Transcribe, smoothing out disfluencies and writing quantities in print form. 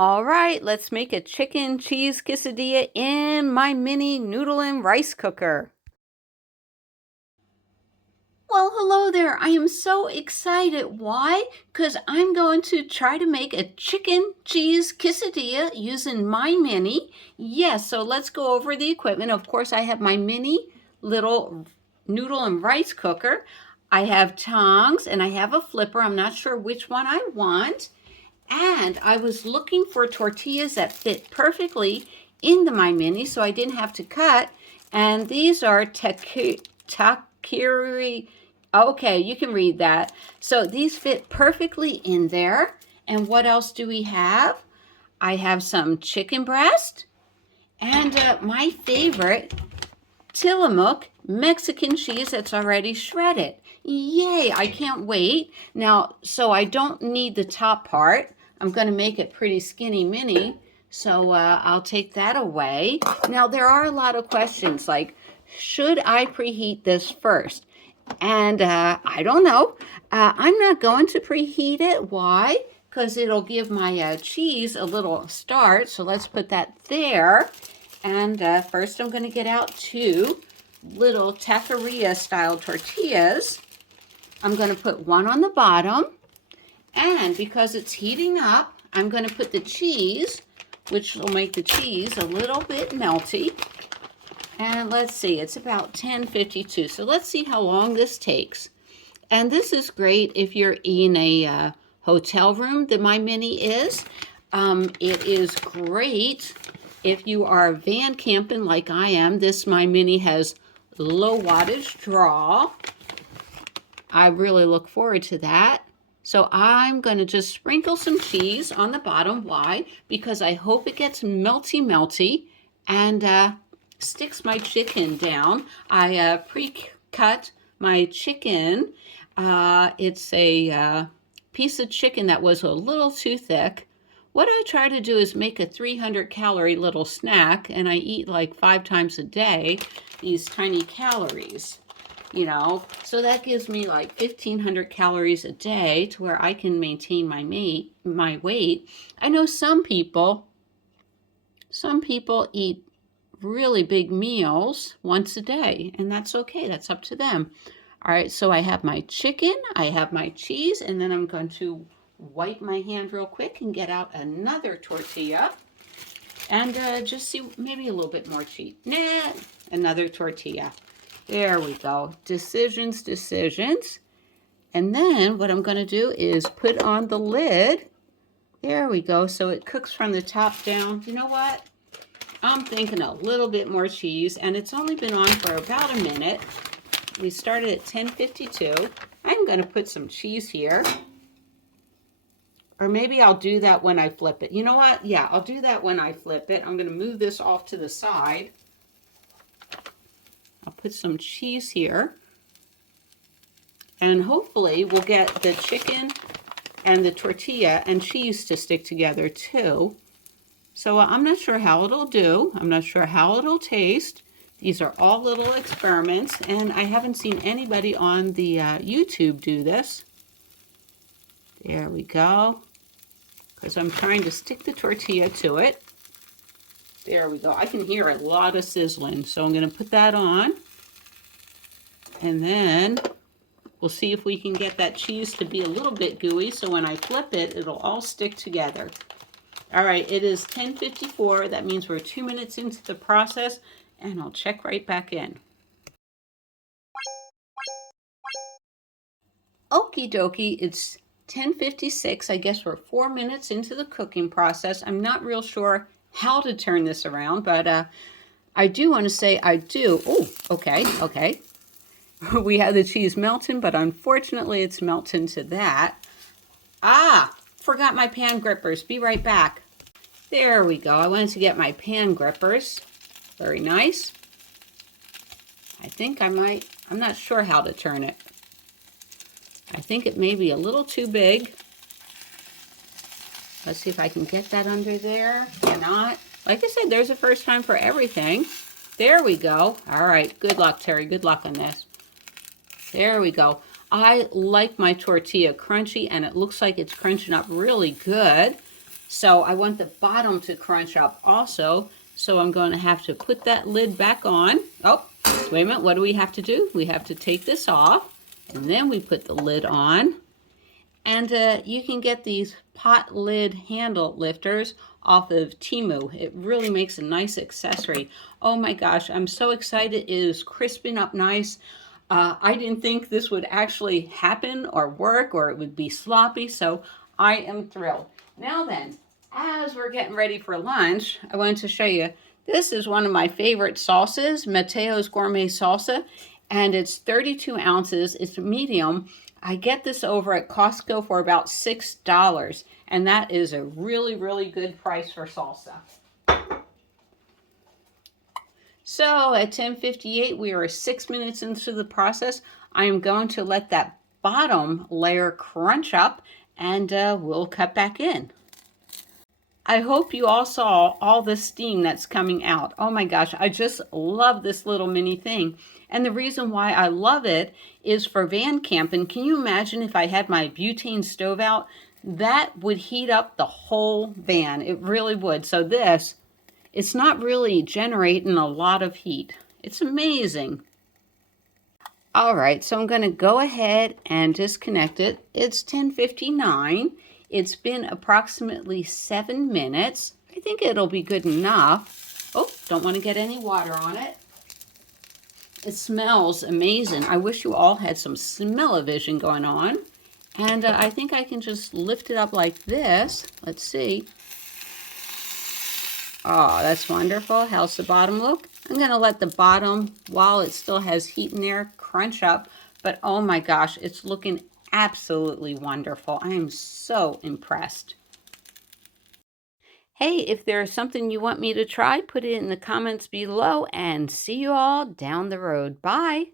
All right, let's make a chicken cheese quesadilla in my mini noodle and rice cooker. Well, hello there. I am so excited. Why? Because I'm going to try to make a chicken cheese quesadilla using my mini. Yes, so let's go over the equipment. Of course, I have my mini little noodle and rice cooker. I have tongs and I have a flipper. I'm not sure which one I want. And I was looking for tortillas that fit perfectly into my mini so I didn't have to cut. And these are takiri. Okay, you can read that. So these fit perfectly in there. And what else do we have? I have some chicken breast and my favorite, Tillamook Mexican cheese that's already shredded. Yay, I can't wait. Now, so I don't need the top part. I'm going to make it pretty skinny mini, so I'll take that away. Now, there are a lot of questions like, should I preheat this first? And I don't know. I'm not going to preheat it. Why? Because it'll give my cheese a little start. So let's put that there. And first I'm going to get out 2 little taqueria style tortillas. I'm going to put one on the bottom. And because it's heating up, I'm going to put the cheese, which will make the cheese a little bit melty. And let's see, it's about 10:52. So let's see how long this takes. And this is great if you're in a hotel room, that my mini is. It is great if you are van camping like I am. This my mini has low wattage draw. I really look forward to that. So I'm going to just sprinkle some cheese on the bottom. Why? Because I hope it gets melty and sticks my chicken down. I pre-cut my chicken. It's a piece of chicken that was a little too thick. What I try to do is make a 300-calorie little snack, and I eat like 5 times a day, these tiny calories. So that gives me like 1,500 calories a day to where I can maintain my weight. I know some people eat really big meals once a day, and that's okay. That's up to them. All right, so I have my chicken, I have my cheese, and then I'm going to wipe my hand real quick and get out another tortilla and just see maybe a little bit more cheese. Nah, another tortilla. There we go. Decisions. And then what I'm going to do is put on the lid. There we go. So it cooks from the top down. You know what? I'm thinking a little bit more cheese, and it's only been on for about a minute. We started at 10:52. I'm going to put some cheese here. Or maybe I'll do that when I flip it. You know what? Yeah, I'll do that when I flip it. I'm going to move this off to the side. I'll put some cheese here. And hopefully we'll get the chicken and the tortilla and cheese to stick together too. So I'm not sure how it'll do. I'm not sure how it'll taste. These are all little experiments, and I haven't seen anybody on the YouTube do this. There we go. Because I'm trying to stick the tortilla to it. There we go. I can hear a lot of sizzling, so I'm going to put that on. And then we'll see if we can get that cheese to be a little bit gooey, so when I flip it, it'll all stick together. All right, it is 10:54. That means we're 2 minutes into the process, and I'll check right back in. Okie dokie, it's 10:56. I guess we're 4 minutes into the cooking process. I'm not real sure how to turn this around, but I do want to say I do. Oh, okay. We have the cheese melting, but unfortunately it's melting to that. Forgot my pan grippers. Be right back. There we go. I wanted to get my pan grippers. Very nice. I think I'm not sure how to turn it. I think it may be a little too big. Let's see if I can get that under there. Cannot. Like I said, there's a first time for everything. There we go. All right. Good luck, Terry. Good luck on this. There we go. I like my tortilla crunchy, and it looks like it's crunching up really good. So I want the bottom to crunch up also. So I'm going to have to put that lid back on. Oh, wait a minute. What do we have to do? We have to take this off, and then we put the lid on. And you can get these pot lid handle lifters off of Temu. It really makes a nice accessory. Oh my gosh, I'm so excited. It is crisping up nice. I didn't think this would actually happen or work, or it would be sloppy, so I am thrilled. Now then, as we're getting ready for lunch, I wanted to show you, this is one of my favorite sauces, Mateo's Gourmet Salsa, and it's 32 ounces. It's medium. I get this over at Costco for about $6, and that is a really, really good price for salsa. So at 10:58, we are 6 minutes into the process. I am going to let that bottom layer crunch up, and we'll cut back in. I hope you all saw all the steam that's coming out. Oh my gosh, I just love this little mini thing. And the reason why I love it is for van camping. Can you imagine if I had my butane stove out? That would heat up the whole van. It really would. So this, it's not really generating a lot of heat. It's amazing. All right, so I'm going to go ahead and disconnect it. It's 10:59. It's been approximately 7 minutes. I think it'll be good enough. Oh, don't want to get any water on it. It smells amazing. I wish you all had some smell-o-vision going on. And I think I can just lift it up like this. Let's see. Oh, that's wonderful. How's the bottom look? I'm going to let the bottom, while it still has heat in there, crunch up. But oh my gosh, it's looking absolutely wonderful. I am so impressed. Hey, if there's something you want me to try, put it in the comments below, and see you all down the road. Bye.